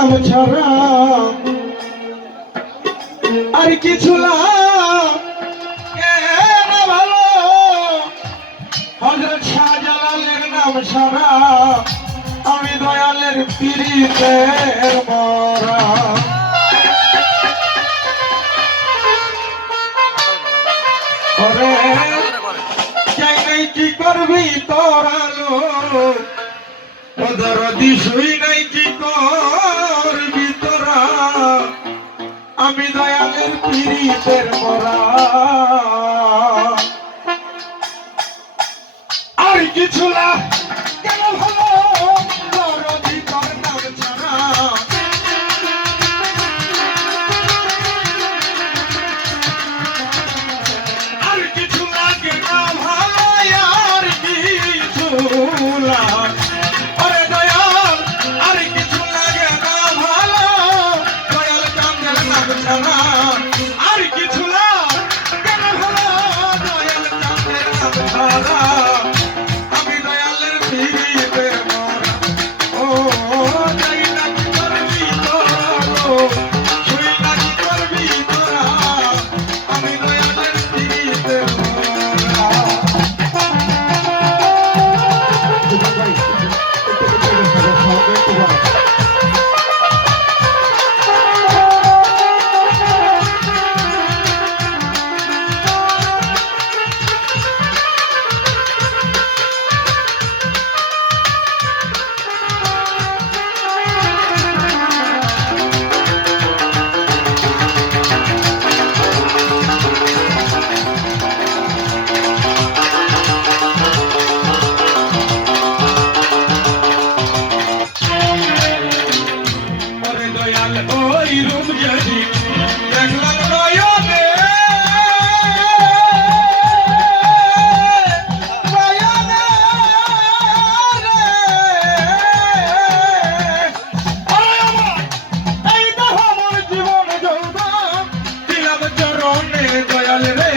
নাম ছাড়া আর কিছু না ভালো। হযরত শাহজালালের নাম ছাড়া আমি দয়ালের পীড়িতের মরা। যাই নাই কি করবি তোরালো দরদি শুই নাই কি করবি তোরা আমি দয়ালের পীড়িতের মরা। আর কিছু না কেন ভালো দরদি তোর নাম ছাড়া আর কিছু লাগে না ভালো আর কিছু না। আরে দয়াল আর কিছু লাগে না ভালো দয়াল চাঁদের নাম ছাড়া আর কিছু না কেন ভালো দয়াল চাঁদের নাম ছাড়া আমি দয়ালের পীড়িতের মরা। ও যাই না কি করবি তোরা শুই না কি করবি তোরা আমি দয়ালের পীড়িতের মরা। ওই রূপ যদি দেখলাম নয়নে নয়নে রে আরে আমার এই দেহ আমার জীবন যৌবন দিলাম চরণে দয়াল রে।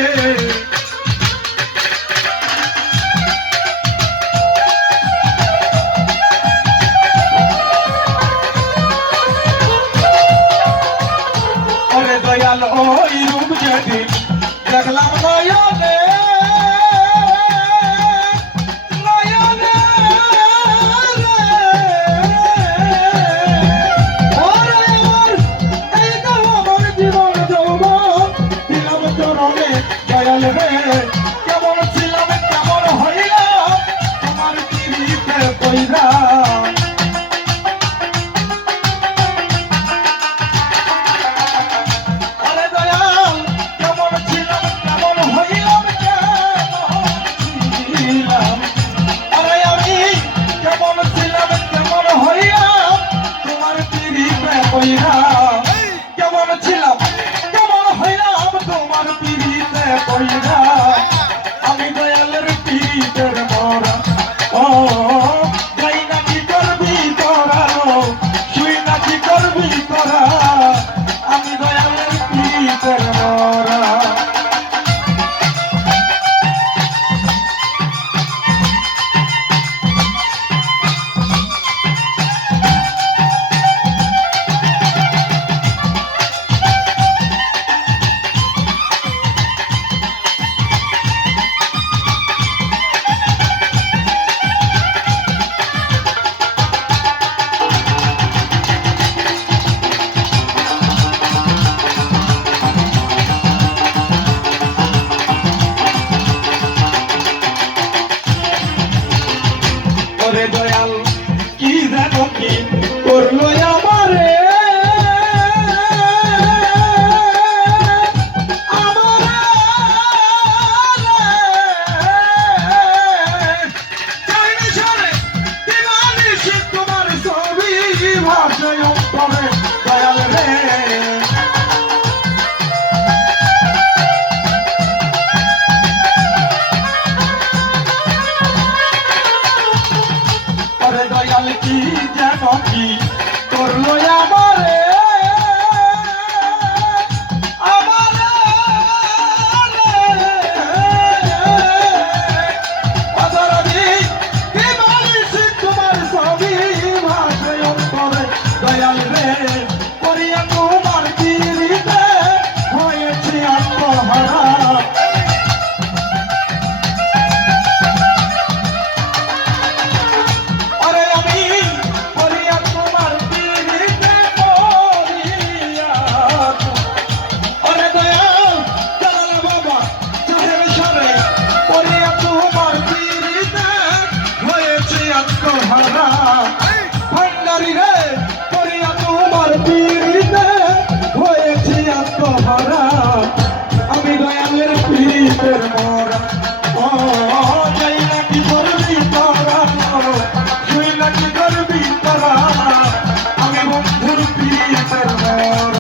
দয়াল ওই রূপ যেদিন দেখলাম নয়নে নয়নে রে ওরে আমার এই দেহ আমার জীবন যৌবন দিলাম চরণে দয়াল রে। কেমন ছিলাম কেমন হইলাম তোমার পীড়িতে পইরা কেমন ছিলাম কেমন হইলাম তোমার পীড়িতে পইরা আমি দয়ালের পীড়িতের মরা। ও যাই না কি করবি তোরা শুই না কি করবি তোরা আমি দয়ালের পীড়িতের মরা। দয়াল কি জানো কি করলো আমারে তোমার ছবি ভাষায় দয়াল রে। দয়াল